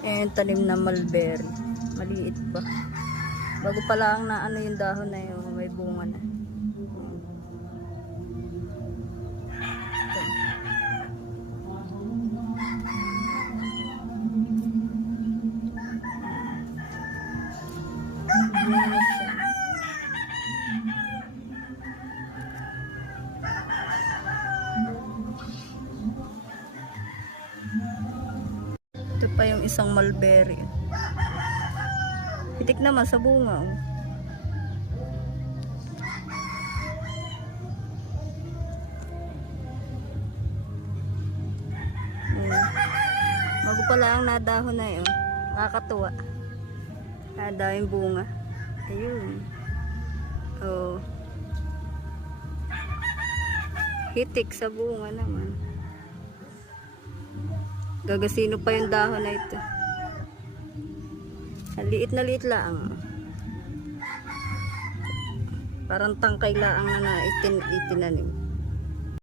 Eh, tanim na mulberry. Maliit pa. Bago pa lang na ano yung dahon na yun, may bunga na. Bunga na siya. Ito pa yung isang mulberry. Hitik naman sa bunga. Oh. Bago pa lang nadahon na yun. Nakakatuwa. Nadahon yung bunga. Ayun. Oh. Hitik sa bunga naman. Gagasino pa yung dahon na ito. Liit na liit lang. Parang tangkay lang na itinanim.